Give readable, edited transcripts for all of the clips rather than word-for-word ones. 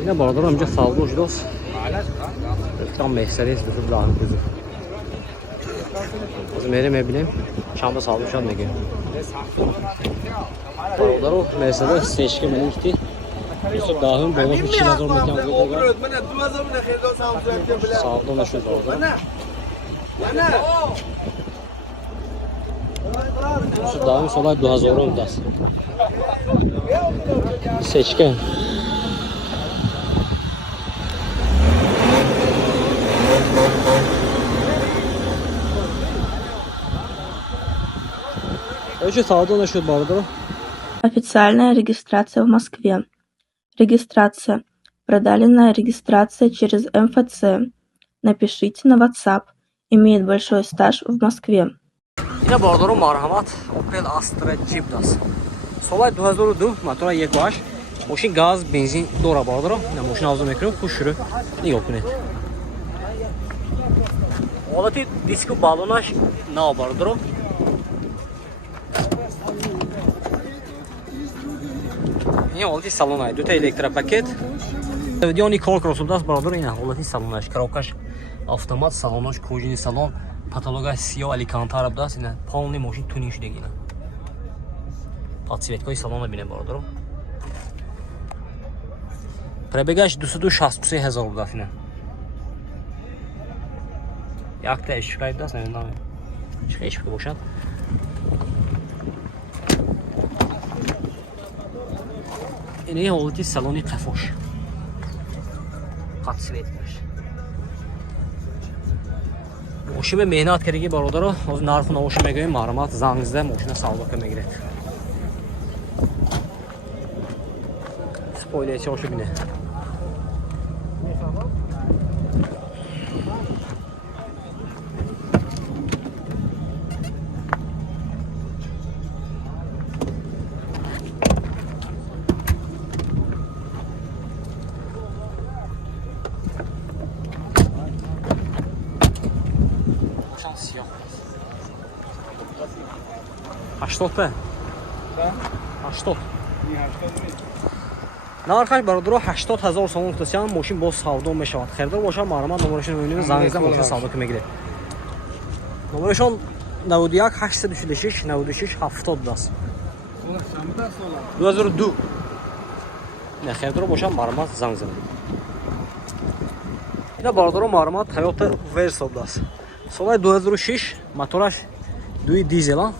Yine barlar önce saldı ucuz. Tam Mercedes bir daha hızlı. Bizim elim bileyim. Şamda saldı şu an ne gibi. Barlar o Mercedes seçki benim gitti. Yusuf dahım boğaz bir çile zor mekan koydu. Saldı ona şu zorda. Yusuf dahım solay daha zor olmaz. Seçki. Önce sağda nasıl bardır? Официальная регистрация в Москве. Регистрация. Продалинная регистрация через МФЦ. Напишите на WhatsApp. Имеет большой стаж в Москве. Yine bardır marhamat. Opel Astra Jeep das. Solay 2002 motora 1.8. Moşin gaz, benzin dora bardır. Ne moşin avzum ekran kuşuru. Ne yok ne. Olati disko balonaş ne bardır? این حالتی سالن های دو تا الکتروپاکت دیانی کار کرده است برادر این حالتی سالنش کراکش автомат салонаш кожини салон патология сиё аликантар абдас ина полный мошин тунин шудагина подсветкаи салон бинем бародаро пробегаш 263 000 будаст ина якта ишкай будаст намедонам чиқа ишка бошад ина ҳолати салони қафош подсветкаш ماشین به مهنت کردگی برادرها از نرخ نوش میگیم مرمت زنگ زده ماشین سودا میگیره سپویلر چه هاشو بینه سیاه 80 تا 80 нархаш бародаро 80 000 сомон гуфтасиям мошин боз савдо мешавад херидор бошад маърамат номерашон мебинем занг зада мошин савдо мегиред номерашон 91 846 96 70 даст 2002 не херидор бошад маърамат занг зада ина бародаро маърамат Toyota Versa даст соли 2006 мотораш дуи дизел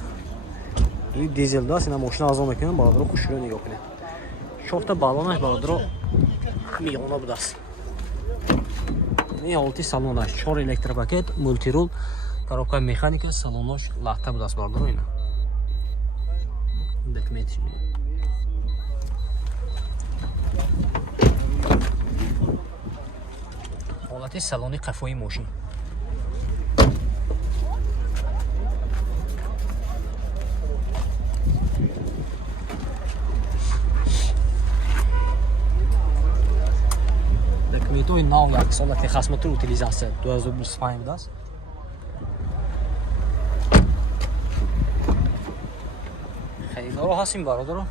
дуи дизел даст ина мошина азо мекунем бародаро хушро нигоҳ кунед шофта балонаш бародаро миёна будаст ин ҳолати салонаш 4 электропакет мультирул коробка механика салонаш лахта будаст бародаро ина документиш ҳолати салони қафои мошин документои нав як сола техосмотр утилизация 2025 будаст خریدارو هستیم برادرو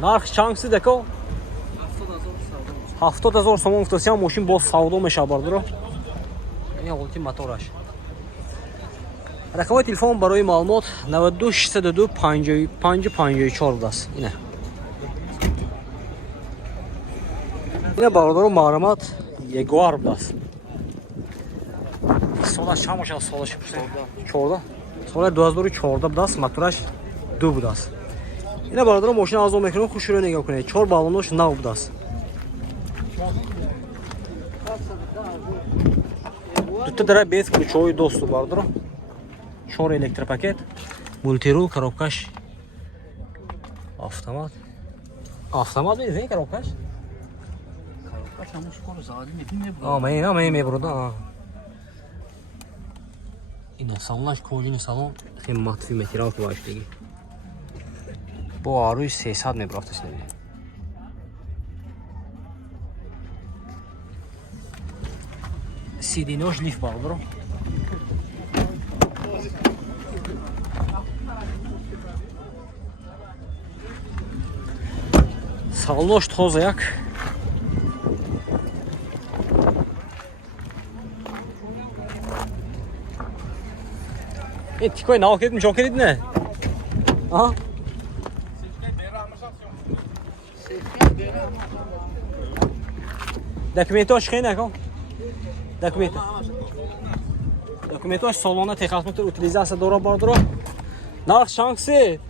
нарх чанг деко 70 000 сомон гуфтасиям мошин боз савдо мешавад бародаро ин ҳолати мотораш рақамои телефон барои маълумот 92 602 55 54 будаст ина ина бародаро маърамат ягуар будаст солаш чанд бошад солаш 14 соли 2014 будаст мотораш 2 будаст ина бародаро мошина азо мекунем хушро нигоҳ кунед 4 балонош нав будаст дута дара без ключовой доступ бародаро 4 электропакет мультирул коробкаш автомат бензин коробкаш мен мебурда ина салонаш кожини салон хеле матфи материал ки баштаги бо аруи 300 мебурафтаст сидинош лифт бародаро Салонош тоза як. Тикой нал кредим, жо кредит не? Aha. Документош хай након. Документ. Документош салона техасмутер утилизация дора бардро. Нарх шанси.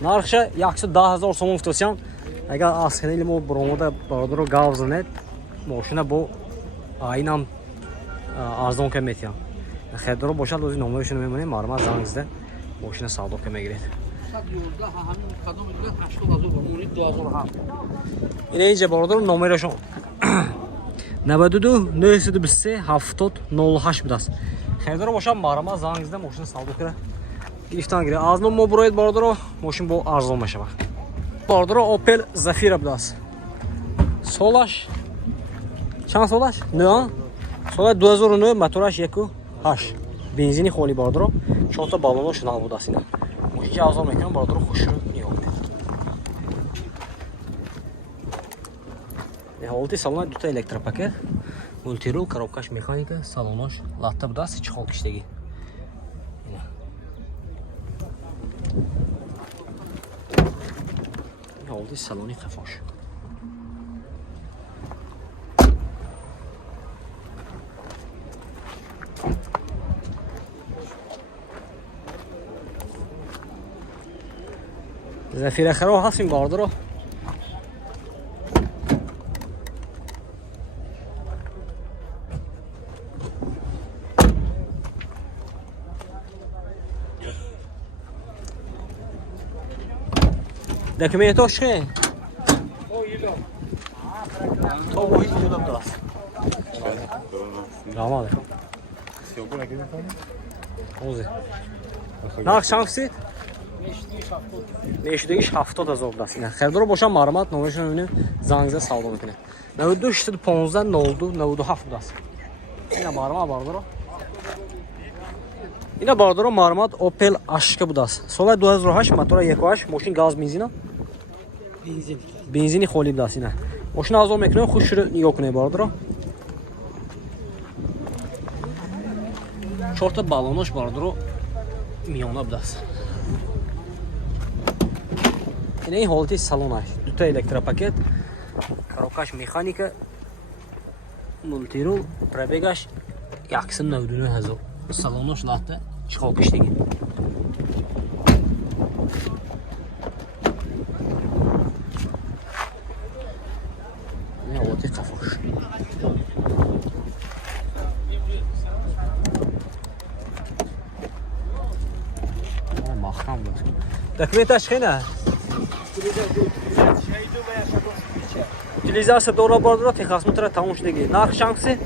Нархша 110,000 сомон футосян. Агар аз хеле мо бромода бардро гавзнет. Машина бо айнам арзон каметя. Хедро бошад лози номершон мемонем марма зангзда. Машина савдо камегирет. اینجا باردار نمرشون 92 923 70 08 بود است. خیلی باشم مرما زنگ زدم ماشین سودا کرده. گرفتن گیره. از نم مبرید باردار ماشین با ارزان میشه. باردار اوپل زفیر بود است. سالش چند سالش؟ نه. سال 2009 موتورش 1.8 بنزینی خالی باردار. 4 تا بالونش نال بود است اینا. ماشین ارزان میکنم باردار خوش رو میاد. Holti salona 2 ta elektropaket, multirul, коробкаш mexanika, salonosh, latta budasi, chixol kishdagi. Holti saloni qafosh. Zafira kharo hasim bordaro. Документош хе? То вохит юдам дас. Рамад. Съёмку на кино. Озе. Нарх шанси? Нешдегиш 70000 дас. Ина хердро бошам мармат номершон мебинем зангза савдо мекунем. 92 15 02 97 дас. Ина марма бардро. Ина бардро мармат Opel Ashka будас. Соли 2008 мотора 1.8 машин газ бензина. Бензини холи будас ина. Машина азо мекунем хуш шуро нигоҳ кунед бардро. 4 та балонош бардро миёна будас. Ина ин ҳолати салонаш. 2 та электропакет, коробкаш механика, мультирул, пробегаш 199,000. Салонош латта чиқол киштаги. Не вот и кафош. Махрам да. Документаш хена. Утилизация дора бардро техасмутра тамом шудаги. Нарх шанси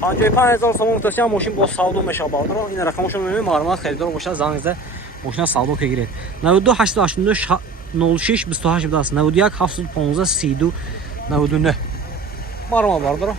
55,000 сомон тасиам машин бо савдо меша бардро. Ин рақамшон мемонем мармат харидор боша занг зада машина савдо кегиред. 92 882 06 28 будаст. 91 715 32 99 марма бардро.